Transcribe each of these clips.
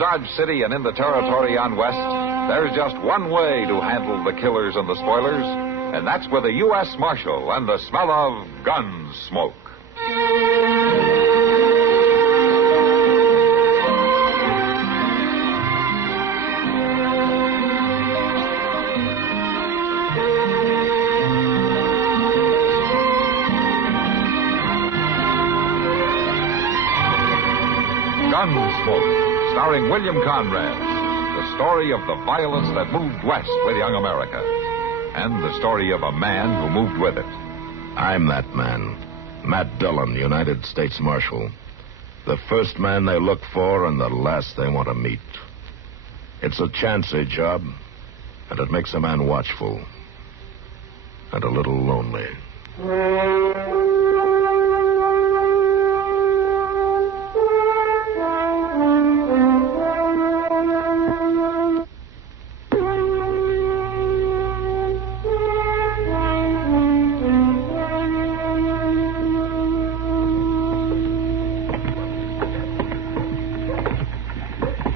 around Dodge City and in the territory on west, there's just one way to handle the killers and the spoilers, and that's with a U.S. Marshal and the smell of Gunsmoke. Gunsmoke, starring William Conrad. The story of the violence that moved west with young America. And the story of a man who moved with it. I'm that man. Matt Dillon, United States Marshal. The first man they look for and the last they want to meet. It's a chancy job, and it makes a man watchful. And a little lonely.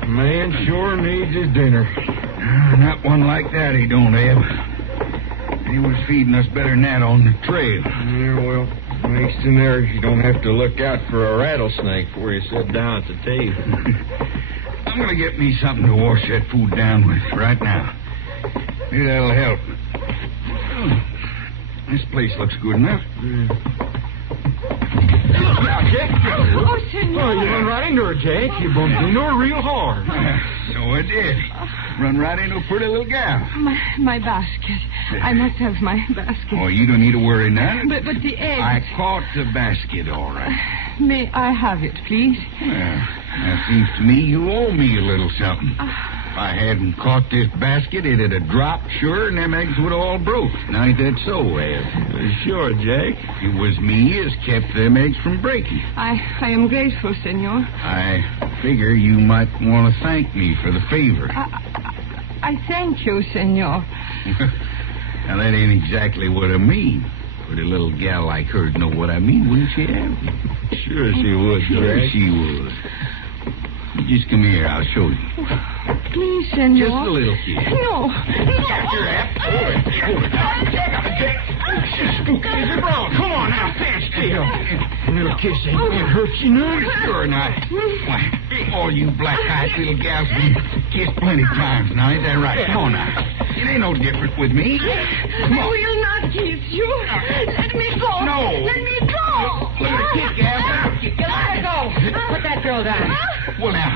Man sure needs his dinner. Not one like that he don't have. He was feeding us better than that on the trail. Yeah, well, Mason there, you don't have to look out for a rattlesnake before you sit down at the table. I'm going to get me something to wash that food down with right now. Maybe that'll help. This place looks good enough. Now, Jack. Oh, senor. Oh, you run right into her, Jack. You bumped into her real hard. So I did. Run right into a pretty little gal. My basket. I must have my basket. Oh, you don't need to worry none. But the eggs. I caught the basket, all right. May I have it, please? Well, that seems to me you owe me a little something. If I hadn't caught this basket, it'd have dropped, sure, and them eggs would have all broke. Now, ain't that so, Ed? Sure, Jack. It was me as kept them eggs from breaking. I am grateful, senor. I figure you might want to thank me for the favor. I thank you, senor. Now, that ain't exactly what I mean. Pretty little gal like her'd know what I mean, wouldn't she, Ed? Sure she would, Sure Jack. she would. Just come here, I'll show you. Please, senor. Just a little kiss. No. Got your app. Hold it. Jack. Spooky as a brown. Come on now, stand still. A little kiss ain't gonna hurt you none. Sure not. Why, all you black-eyed little gals been kissed plenty times now, ain't that right? Come on now. It ain't no different with me. Come I on. will not kiss you. Let me go. No. Let me go. Let her kick, Al. Let her go. Put that girl down. Well, now,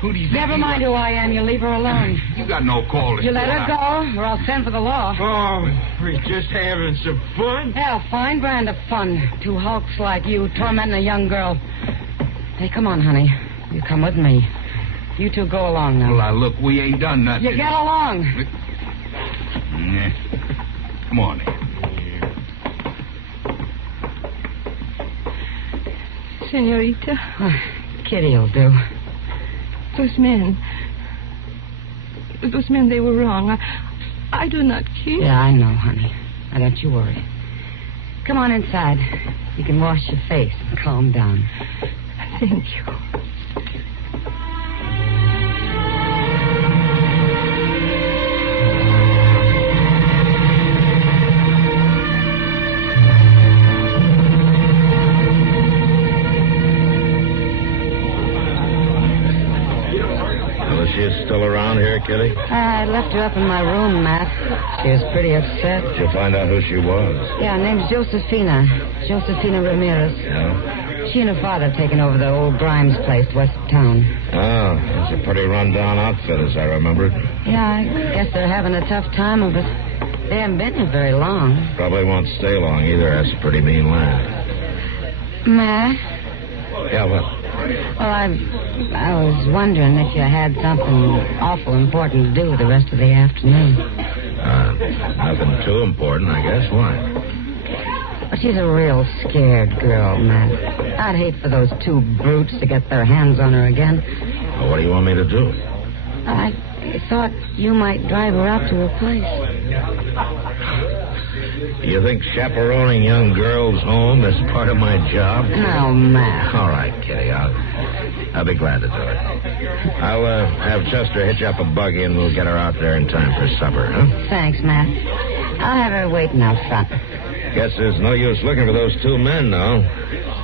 who do you think Never you mind are? who I am. You leave her alone. You got no call to You let go her out. go, or I'll send for the law. Oh, we're just having some fun. Yeah, fine brand of fun. Two hulks like you tormenting a young girl. Hey, come on, honey. You come with me. You two go along now. Well, now, look, we ain't done nothing. You get along. Yeah. Come on. Senorita, Kitty'll do. those men, they were wrong. I do not kiss. Yeah, I know, honey. Now, don't you worry. Come on inside. You can wash your face and calm down. Thank you. She's still around here, Kitty? I left her up in my room, Matt. She was pretty upset. Did you find out who she was? Yeah, her name's Josefina Ramirez. Yeah? She and her father have taken over the old Grimes place west of town. Oh, it's a pretty run-down outfit, as I remember it. Yeah, I guess they're having a tough time of it. They haven't been here very long. Probably won't stay long either. That's a pretty mean lad. Matt? Yeah, what? Well, I was wondering if you had something awful important to do the rest of the afternoon. Nothing too important, I guess. Why? Well, she's a real scared girl, Matt. I'd hate for those two brutes to get their hands on her again. Well, what do you want me to do? I thought you might drive her out to her place. You think chaperoning young girls home is part of my job? No, Matt. All right, Kitty. I'll be glad to do it. I'll have Chester hitch up a buggy and we'll get her out there in time for supper, huh? Thanks, Matt. I'll have her waiting out front. Guess there's no use looking for those two men, though.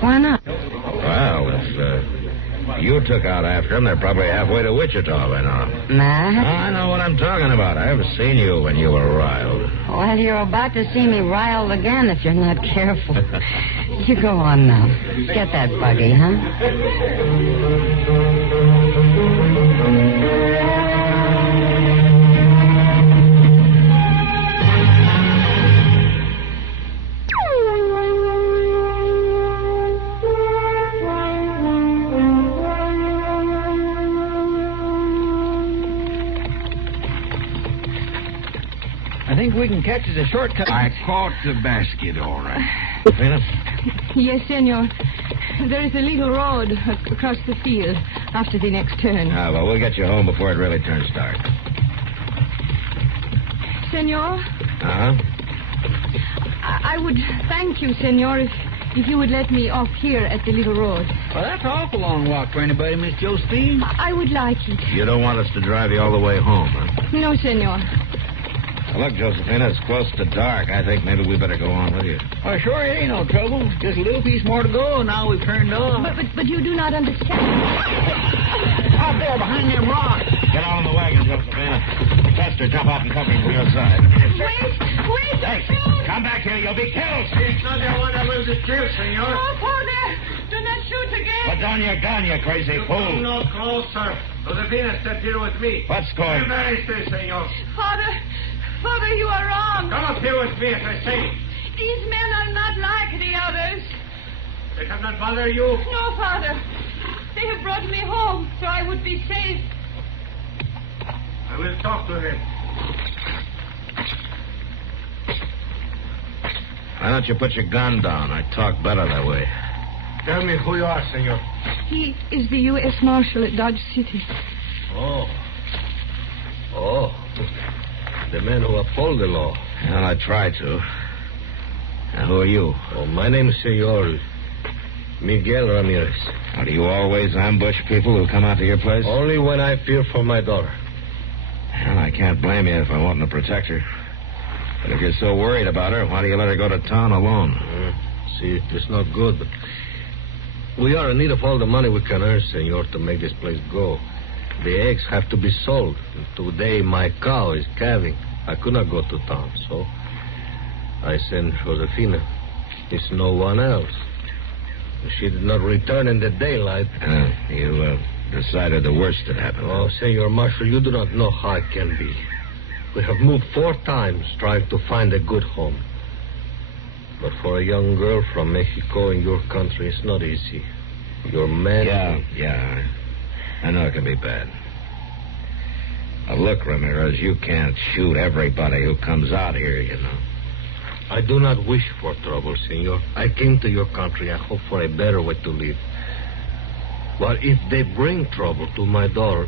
Why not? Well, if you took out after them, they're probably halfway to Wichita by now. Matt? I know what I'm talking about. I haven't seen you when you were riled. Well, you're about to see me riled again if you're not careful. You go on now. Get that buggy, huh? I think we can catch us a shortcut. I caught the basket, all right. Yes, senor. There is a little road across the field after the next turn. Ah, well, we'll get you home before it really turns dark. Senor? Uh-huh. I would thank you, senor, if you would let me off here at the little road. Well, that's an awful long walk for anybody, Miss Josephine. I would like it. You don't want us to drive you all the way home, huh? No, senor. Well, look, Josephina, it's close to dark. I think maybe we better go on with you. Oh, sure, it ain't no trouble. Just a little piece more to go, and now we've turned off. But you do not understand. Out there behind them rocks. Get on the wagon, Josephina. Chester, jump out and cover him from your side. Wait. Hey, come back here. You'll be killed. It's not the one that will be killed, senor. Oh, Father, do not shoot again. Put down your gun, you crazy fool. No closer. Josefina, step here with me. What's going on? Very still, senor. Father, you are wrong. Come up here with me, as I say. These men are not like the others. They have not bothered you? No, Father. They have brought me home so I would be safe. I will talk to them. Why don't you put your gun down? I talk better that way. Tell me who you are, senor. He is the U.S. Marshal at Dodge City. Oh. The man who uphold the law. Well, I try to. Now, who are you? Oh, my name is Senor Miguel Ramirez. Now, do you always ambush people who come out to your place? Only when I fear for my daughter. Well, I can't blame you if I wanted to protect her. But if you're so worried about her, why do you let her go to town alone? See, it's not good, but we are in need of all the money we can earn, senor, to make this place go. The eggs have to be sold. Today, my cow is calving. I could not go to town, so I sent Josefina. It's no one else. She did not return in the daylight. You decided the worst had happened. Oh, Senor Marshal, you do not know how it can be. We have moved 4 times trying to find a good home. But for a young girl from Mexico in your country, it's not easy. Your man... Yeah. I know it can be bad. Now, look, Ramirez, you can't shoot everybody who comes out here, you know. I do not wish for trouble, senor. I came to your country. I hope for a better way to live. But if they bring trouble to my daughter...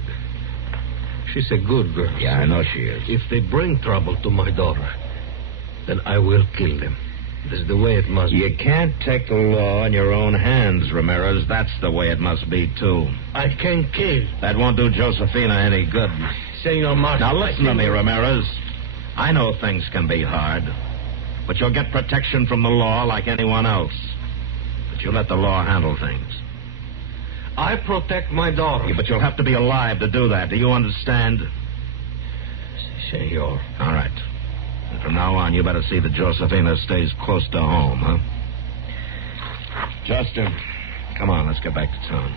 She's a good girl. Yeah, I know she is. If they bring trouble to my daughter, then I will kill them. This is the way it must be. You can't take the law in your own hands, Ramirez. That's the way it must be, too. I can kill. That won't do Josefina any good. Senor Marshal... Now, listen to me, Ramirez. I know things can be hard, but you'll get protection from the law like anyone else. But you let the law handle things. I protect my daughter. Yeah, but you'll have to be alive to do that. Do you understand? Senor. All right. And from now on, you better see that Josefina stays close to home, huh? Justin, come on, let's get back to town.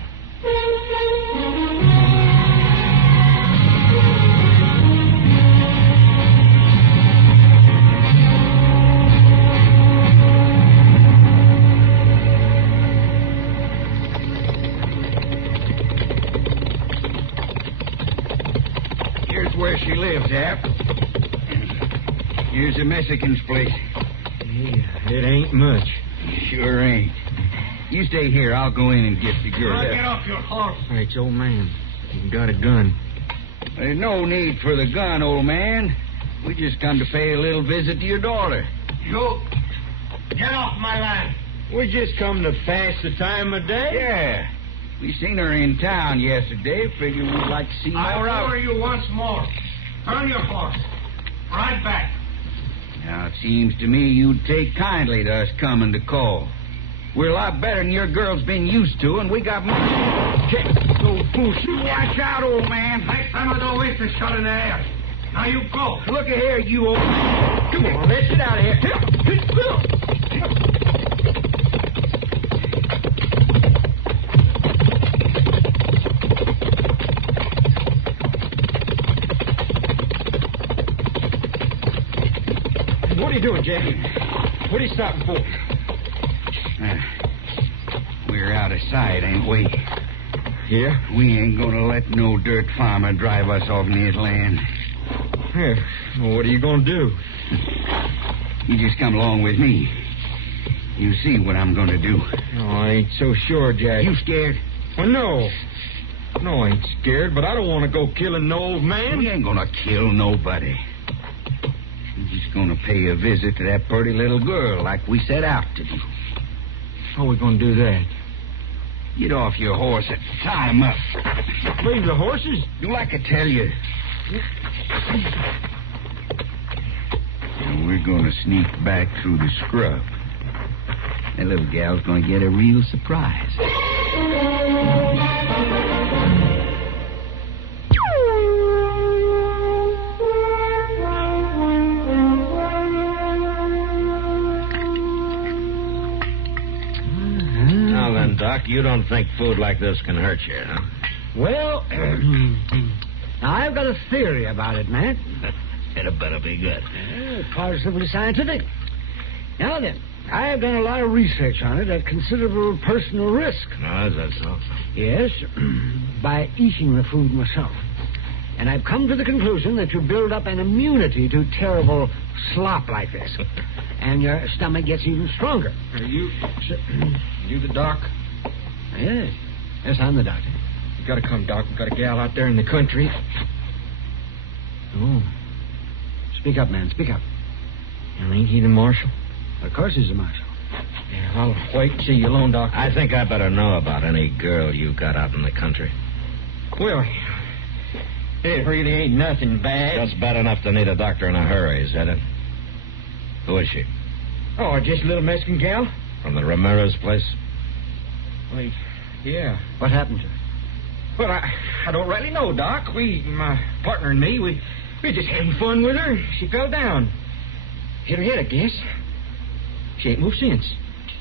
Where she lives, App. Here's the Mexican's place. It ain't much. Sure ain't. You stay here. I'll go in and get the girl. Get off your horse. Hey, old man. You got a gun. There's no need for the gun, old man. We just come to pay a little visit to your daughter. You get off my land. We just come to pass the time of day. Yeah. We seen her in town yesterday. Figured we'd like to see more of her. I order you once more. Turn your horse. Ride back. Now, it seems to me you'd take kindly to us coming to call. We're a lot better than your girl's been used to, and we got money. Check. So, bullshit. Watch out, old man. Next time I don't waste a shot in the air. Now you go. Look at here, you old man. Come on, let's get out of here. What are you doing, Jackie? What are you stopping for? We're out of sight, ain't we? Yeah? We ain't gonna let no dirt farmer drive us off his land. Yeah. Well, what are you going to do? You just come along with me. You see what I'm gonna do. Oh, I ain't so sure, Jack. You scared? Well, no. No, I ain't scared, but I don't want to go killing no old man. We ain't gonna kill nobody. We're just gonna pay a visit to that pretty little girl like we set out to do. How are we going to do that? Get off your horse and tie him up. Leave the horses? Do like I tell you. And we're gonna sneak back through the scrub. That little gal's gonna get a real surprise. Now then, Doc, you don't think food like this can hurt you, huh? Well, I've got a theory about it, Matt. It better be good. Positively scientific. Now then, I've done a lot of research on it at considerable personal risk. No, is that so? Yes, by eating the food myself. And I've come to the conclusion that you build up an immunity to terrible slop like this. And your stomach gets even stronger. Are you the doc? Yes. Yes, I'm the doctor. You got to come, Doc. We've got a gal out there in the country. Oh. Speak up, man. Speak up. Now, ain't he the marshal? Of course he's the marshal. Yeah, I'll wait and see you alone, Doc. I think I better know about any girl you got out in the country. Well, it really ain't nothing bad. Just bad enough to need a doctor in a hurry, is that it? Who is she? Oh, just a little Mexican gal? From the Ramirez place? Well, yeah. What happened to her? Well, I don't really know, Doc. My partner and me, we just having fun with her. She fell down. Hit her head, I guess. She ain't moved since.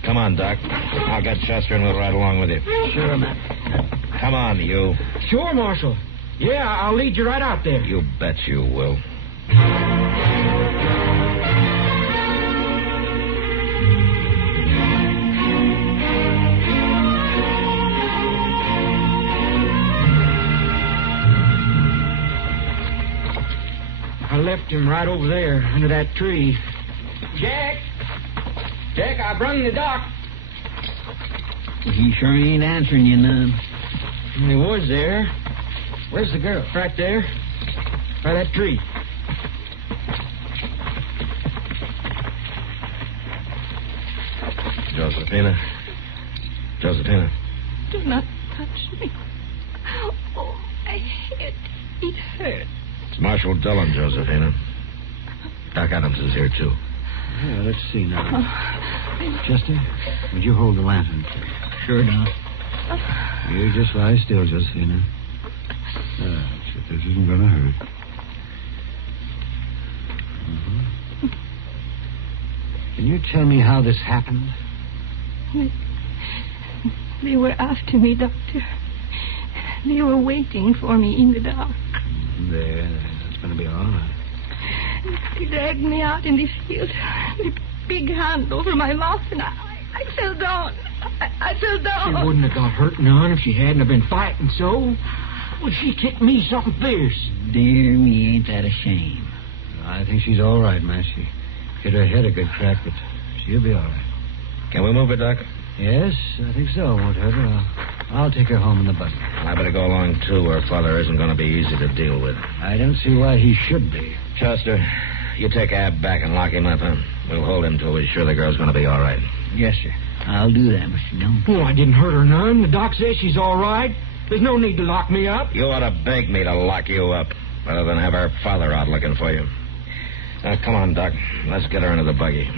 Come on, Doc. I'll get Chester and we'll ride along with you. Sure, Matt. Come on, you. Sure, Marshal. Yeah, I'll lead you right out there. You bet you will. I left him right over there under that tree. Jack! Jack, I brung the doc. He sure ain't answering you none. He was there. Where's the girl? Right there. By that tree. Josephina. Josephina. Do not touch me. Oh, my head. It hurts. It's Marshal Dillon, Josephina. Doc Adams is here, too. Yeah, let's see now. Chester, would you hold the lantern? Sure, Doc. You just lie still, Josephina. This isn't going to hurt. Mm-hmm. Can you tell me how this happened? They were after me, Doctor. They were waiting for me in the dark. There. That's going to be all right. They dragged me out in the field with a big hand over my mouth, and I fell down. I fell down. She wouldn't have got hurt none if she hadn't have been fighting so. Well, she kicked me something fierce. Dear me, ain't that a shame. I think she's all right, man. She hit her head a good crack, but she'll be all right. Can we move her, Doc? Yes, I think so. Won't hurt her. I'll take her home in the buggy. I better go along, too. Her father isn't going to be easy to deal with. I don't see why he should be. Chester, you take Ab back and lock him up, huh? We'll hold him till we're sure the girl's going to be all right. Yes, sir. I'll do that, Mr. Dillon. Well, I didn't hurt her none. The doc says she's all right. There's no need to lock me up. You ought to beg me to lock you up, rather than have her father out looking for you. Come on, Doc. Let's get her into the buggy.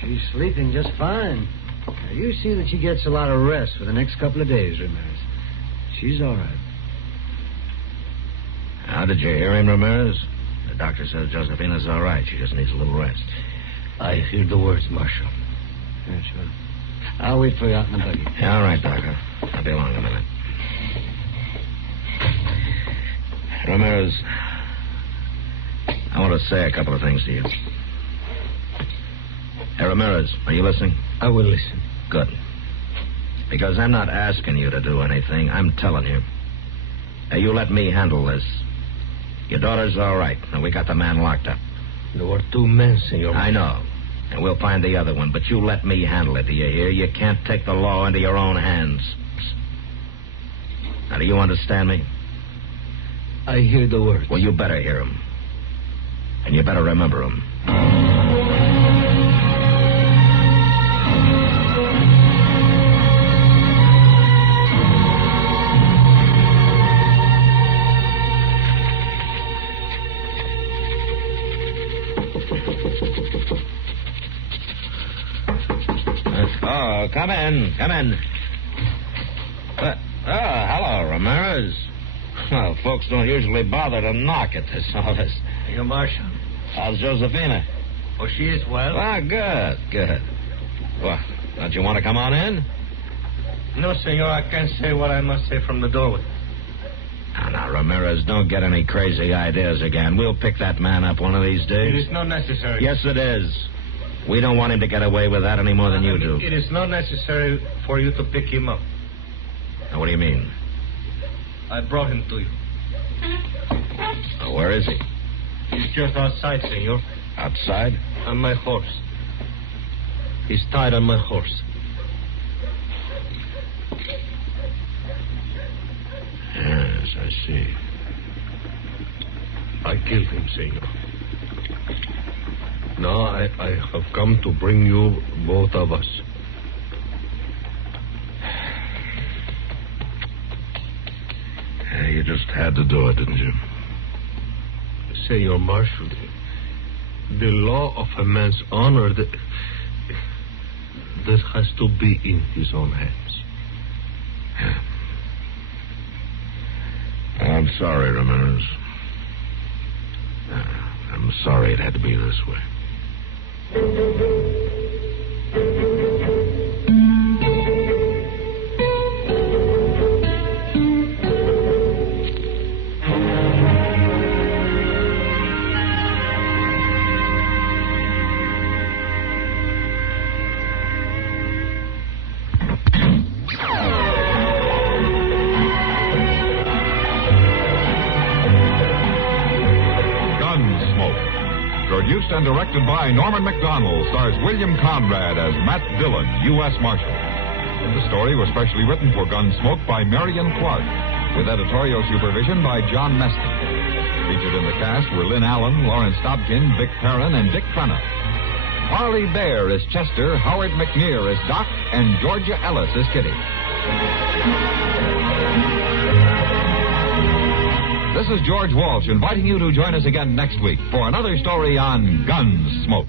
She's sleeping just fine. Now, you see that she gets a lot of rest for the next couple of days, Ramirez. She's all right. How did you hear him, Ramirez? The doctor says Josefina's all right. She just needs a little rest. I hear the words, Marshal. Yeah, sure. I'll wait for you out in the buggy. Yeah, all right, Doc. I'll be along in a minute. Ramirez, I want to say a couple of things to you. Hey, Ramirez, are you listening? I will listen. Good. Because I'm not asking you to do anything. I'm telling you. Hey, you let me handle this. Your daughter's all right, and we got the man locked up. There were 2 men, Senor. I know. And we'll find the other one, but you let me handle it, do you hear? You can't take the law into your own hands. Now, do you understand me? I hear the words. Well, you better hear them. And you better remember them. Oh, come in. Come in. Hello, Ramirez. Well, folks don't usually bother to knock at this office. Senor Marshal. How's Josefina? Oh, she is well. Ah, good. Well, don't you want to come on in? No, senor, I can't say what I must say from the doorway. Now, Ramirez, don't get any crazy ideas again. We'll pick that man up one of these days. It is not necessary. Yes, it is. We don't want him to get away with that any more than you do. It is not necessary for you to pick him up. Now, what do you mean? I brought him to you. Oh, where is he? He's just outside, senor. Outside? On my horse. He's tied on my horse. Yes, I see. I killed him, senor. Now I have come to bring you both of us. Yeah, you just had to do it, didn't you? Senor Marshal, the law of a man's honor, that has to be in his own hands. Yeah. I'm sorry, Ramirez. I'm sorry it had to be this way. Produced and directed by Norman Macdonnell, stars William Conrad as Matt Dillon, U.S. Marshal. The story was specially written for Gunsmoke by Marion Clark, with editorial supervision by John Meston. Featured in the cast were Lynn Allen, Lawrence Dobkin, Vic Perrin, and Dick Crenna. Harley Bear is Chester, Howard McNear is Doc, and Georgia Ellis is Kitty. This is George Walsh inviting you to join us again next week for another story on Gunsmoke.